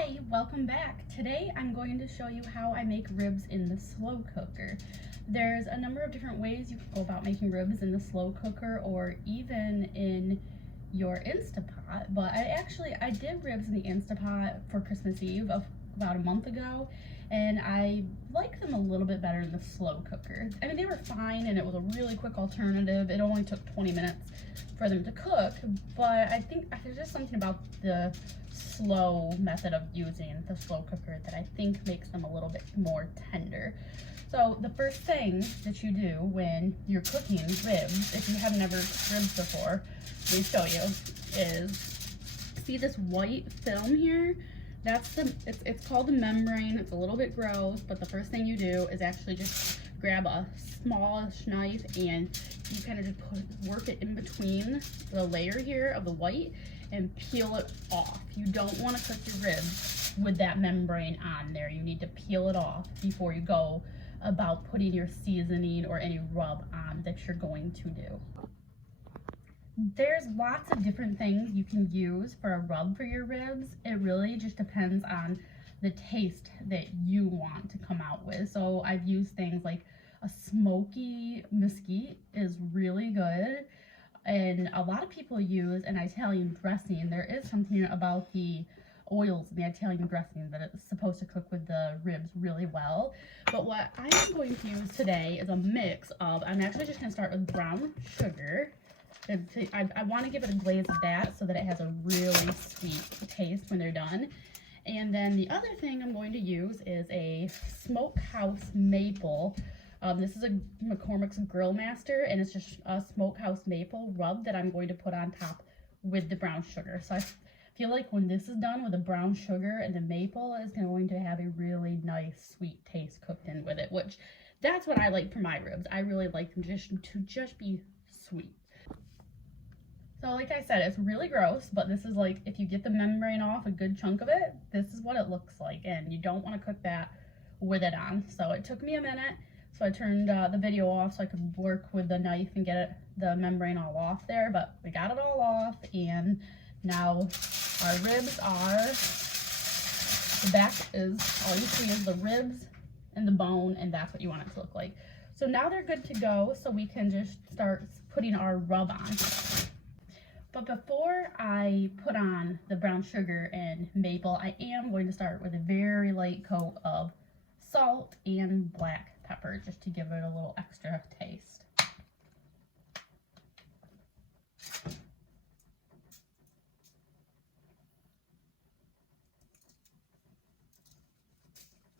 Hi, welcome back. Today I'm going to show you how I make ribs in the slow cooker. There's a number of different ways you can go about making ribs in the slow cooker or even in your Instapot, but I did ribs in the Instapot for Christmas Eve of about a month ago, and I like them a little bit better in the slow cooker. I mean, they were fine and it was a really quick alternative. It only took 20 minutes for them to cook, but I think there's just something about the slow method of using the slow cooker that I think makes them a little bit more tender. So the first thing that you do when you're cooking ribs, if you have never cooked ribs before, let me show you, is see this white film here? It's called the membrane. It's a little bit gross, but the first thing you do is actually just grab a smallish knife and you kind of just work it in between the layer here of the white and peel it off. You don't want to cook your ribs with that membrane on there. You need to peel it off before you go about putting your seasoning or any rub on that you're going to do. There's lots of different things you can use for a rub for your ribs. It really just depends on the taste that you want to come out with. So I've used things like a smoky mesquite is really good. And a lot of people use an Italian dressing. There is something about the oils in the Italian dressing that it's supposed to cook with the ribs really well. But what I am going to use today is a mix of, I'm actually just going to start with brown sugar. I want to give it a glaze of that so that it has a really sweet taste when they're done. And then the other thing I'm going to use is a Smokehouse maple. This is a McCormick's Grill Master, and it's just a Smokehouse maple rub that I'm going to put on top with the brown sugar. So I feel like when this is done with the brown sugar and the maple is going to have a really nice sweet taste cooked in with it, which that's what I like for my ribs. I really like them to just be sweet. So like I said, it's really gross, but this is like, if you get the membrane off a good chunk of it, this is what it looks like, and you don't want to cook that with it on. So it took me a minute. So I turned the video off so I could work with the knife and get the membrane all off there, but we got it all off, and now our ribs are, the back is, all you see is the ribs and the bone, and that's what you want it to look like. So now they're good to go, so we can just start putting our rub on. But before I put on the brown sugar and maple, I am going to start with a very light coat of salt and black pepper just to give it a little extra taste.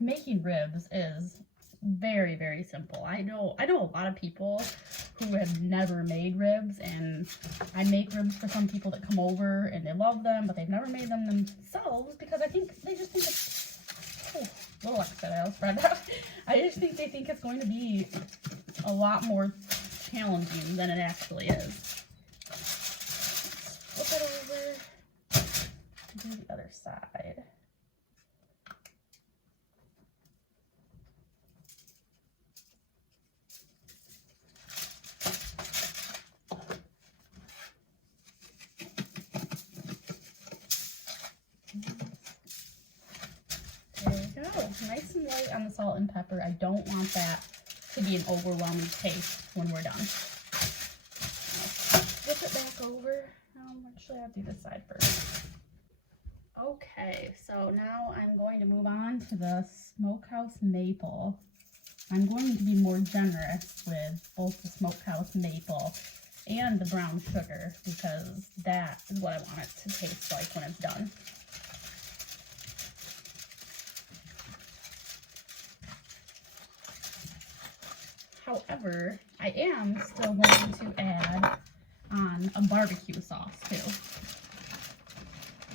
Making ribs is very, very simple. I know a lot of people who have never made ribs, and I make ribs for some people that come over and they love them, but they've never made them themselves because I think they just think it's a little extra spread out. I just think they think it's going to be a lot more challenging than it actually is. Flip it over, do the other side. Nice and light on the salt and pepper. I don't want that to be an overwhelming taste when we're done. Flip it back over. Actually, I'll do this side first. Okay, so now I'm going to move on to the Smokehouse maple. I'm going to be more generous with both the Smokehouse maple and the brown sugar because that is what I want it to taste like when it's done. However, I am still going to add on a barbecue sauce too.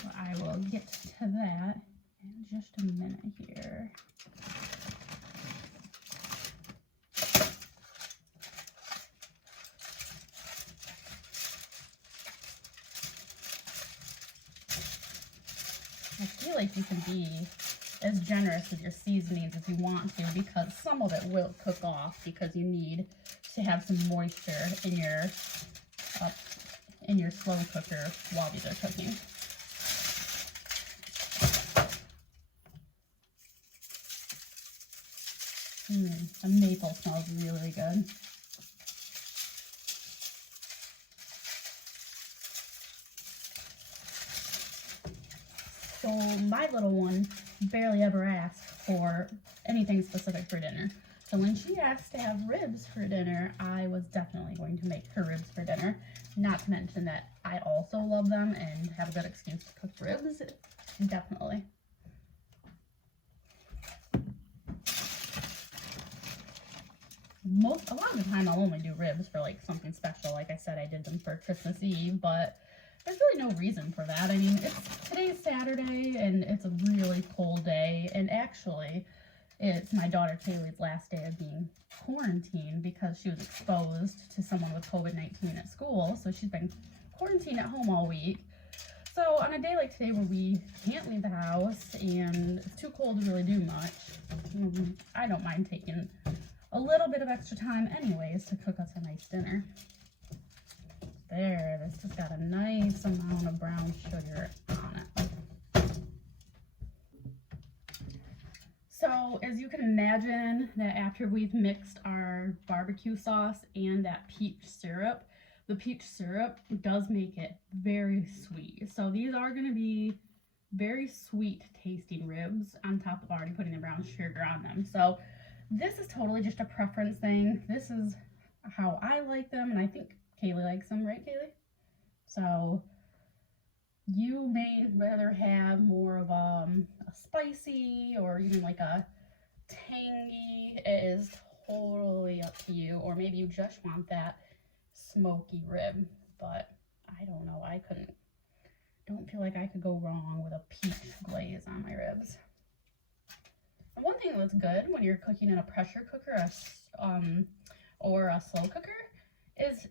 So I will get to that in just a minute here. I feel like you can be as generous with your seasonings as you want to, because some of it will cook off because you need to have some moisture in your slow cooker while these are cooking. The maple smells really good. So my little one barely ever asks for anything specific for dinner. So when she asked to have ribs for dinner, I was definitely going to make her ribs for dinner. Not to mention that I also love them and have a good excuse to cook ribs. Definitely. A lot of the time I'll only do ribs for like something special. Like I said, I did them for Christmas Eve, but there's really no reason for that. I mean, today's Saturday and it's a really cold day, and actually it's my daughter Kaylee's last day of being quarantined because she was exposed to someone with COVID-19 at school. So she's been quarantined at home all week. So on a day like today where we can't leave the house and it's too cold to really do much, I don't mind taking a little bit of extra time anyways to cook us a nice dinner. There, this has got a nice amount of brown sugar on it. So as you can imagine, that after we've mixed our barbecue sauce and that peach syrup, the peach syrup does make it very sweet. So these are going to be very sweet tasting ribs on top of already putting the brown sugar on them. So this is totally just a preference thing. This is how I like them, and I think Kaylee likes them, right, Kaylee? So you may rather have more of a spicy or even like a tangy. It is totally up to you. Or maybe you just want that smoky rib, but I don't know. Don't feel like I could go wrong with a peach glaze on my ribs. And one thing that's good when you're cooking in a pressure cooker or a slow cooker is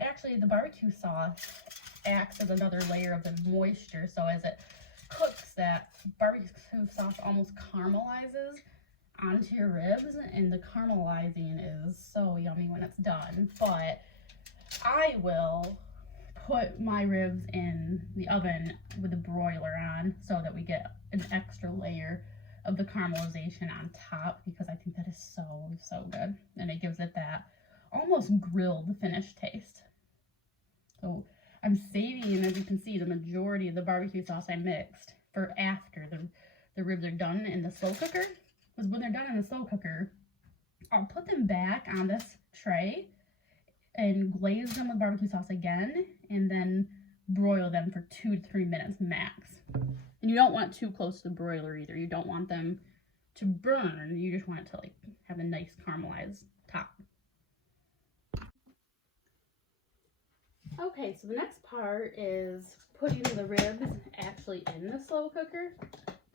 actually the barbecue sauce acts as another layer of the moisture. So as it cooks, that barbecue sauce almost caramelizes onto your ribs, and the caramelizing is so yummy when it's done. But I will put my ribs in the oven with the broiler on so that we get an extra layer of the caramelization on top, because I think that is so good, and it gives it that almost grilled finished taste. So I'm saving, as you can see, the majority of the barbecue sauce I mixed for after the ribs are done in the slow cooker, because when they're done in the slow cooker, I'll put them back on this tray and glaze them with barbecue sauce again, and then broil them for 2 to 3 minutes max. And you don't want it too close to the broiler either. You don't want them to burn. You just want it to like have a nice caramelized top. Okay, so the next part is putting the ribs actually in the slow cooker.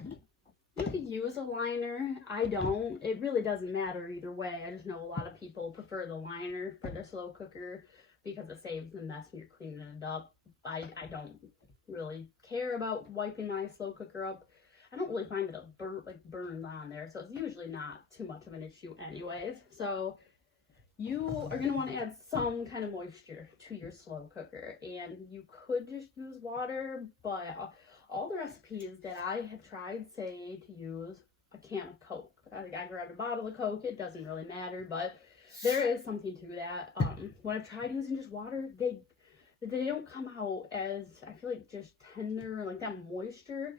You could use a liner. I don't. It really doesn't matter either way. I just know a lot of people prefer the liner for their slow cooker because it saves the mess when you're cleaning it up. I don't really care about wiping my slow cooker up. I don't really find that it burns on there, so it's usually not too much of an issue anyways. So you are going to want to add some kind of moisture to your slow cooker, and you could just use water, but all the recipes that I have tried say to use a can of Coke. I grabbed a bottle of Coke. It doesn't really matter, but there is something to that. When I've tried using just water, they don't come out as, I feel like, just tender, like that moisture.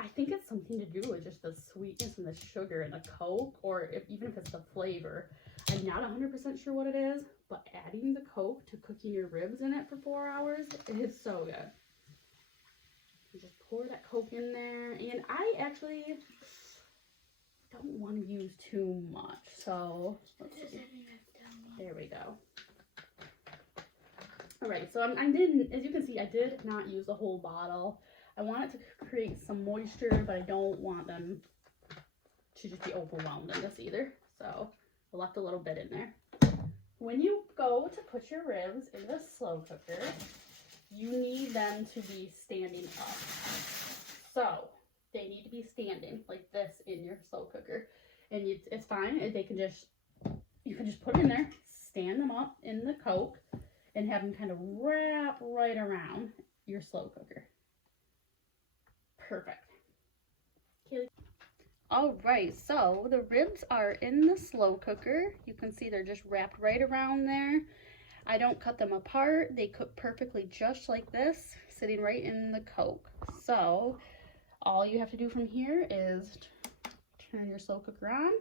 I think it's something to do with just the sweetness and the sugar and the Coke, or even if it's the flavor. I'm not 100% sure what it is, but adding the Coke to cooking your ribs in it for 4 hours, it is so good. You just pour that Coke in there, and I actually don't want to use too much, so let's see. There we go. Alright, so I didn't, as you can see, I did not use the whole bottle. I want it to create some moisture, but I don't want them to just be overwhelmed in this either. So I left a little bit in there. When you go to put your ribs in the slow cooker, you need them to be standing up. So they need to be standing like this in your slow cooker. And it's fine. You can just put it in there, stand them up in the Coke, and have them kind of wrap right around your slow cooker. Perfect. Kaylee. All right, so the ribs are in the slow cooker. You can see they're just wrapped right around there. I don't cut them apart. They cook perfectly just like this, sitting right in the Coke. So all you have to do from here is turn your slow cooker on,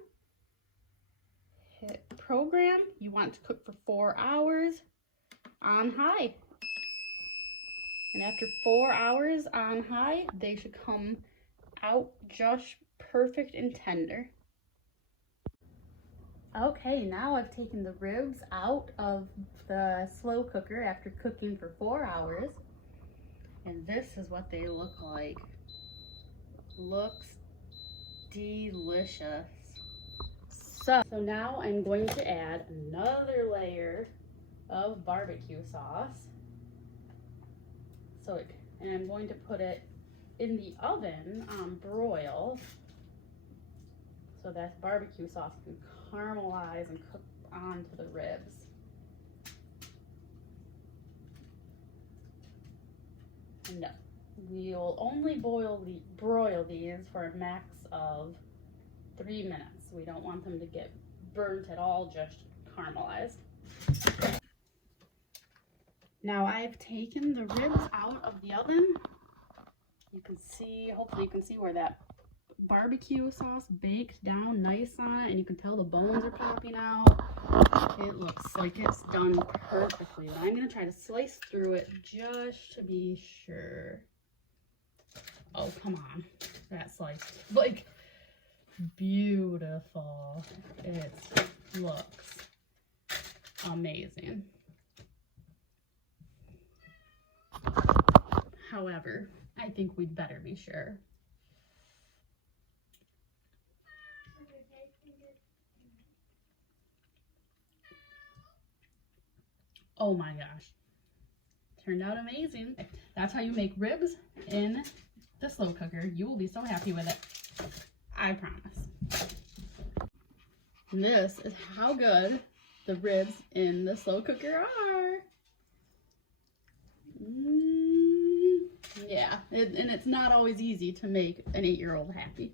hit program. You want to cook for 4 hours on high. And after 4 hours on high, they should come out just perfect and tender. Okay, now I've taken the ribs out of the slow cooker after cooking for 4 hours. And this is what they look like. Looks delicious. So now I'm going to add another layer of barbecue sauce. And I'm going to put it in the oven on broil. So that barbecue sauce can caramelize and cook onto the ribs. And we'll only broil these for a max of 3 minutes. We don't want them to get burnt at all, just caramelized. Now I've taken the ribs out of the oven. You can see, hopefully you can see where that barbecue sauce baked down nice on it, and you can tell the bones are popping out. It looks like it's done perfectly, but I'm gonna try to slice through it just to be sure. Oh, come on, that slice, like, beautiful. It looks amazing. However, I think we'd better be sure. Oh my gosh, turned out amazing. That's how you make ribs in the slow cooker. You will be so happy with it, I promise. And this is how good the ribs in the slow cooker are. Yeah, and it's not always easy to make an 8-year-old happy.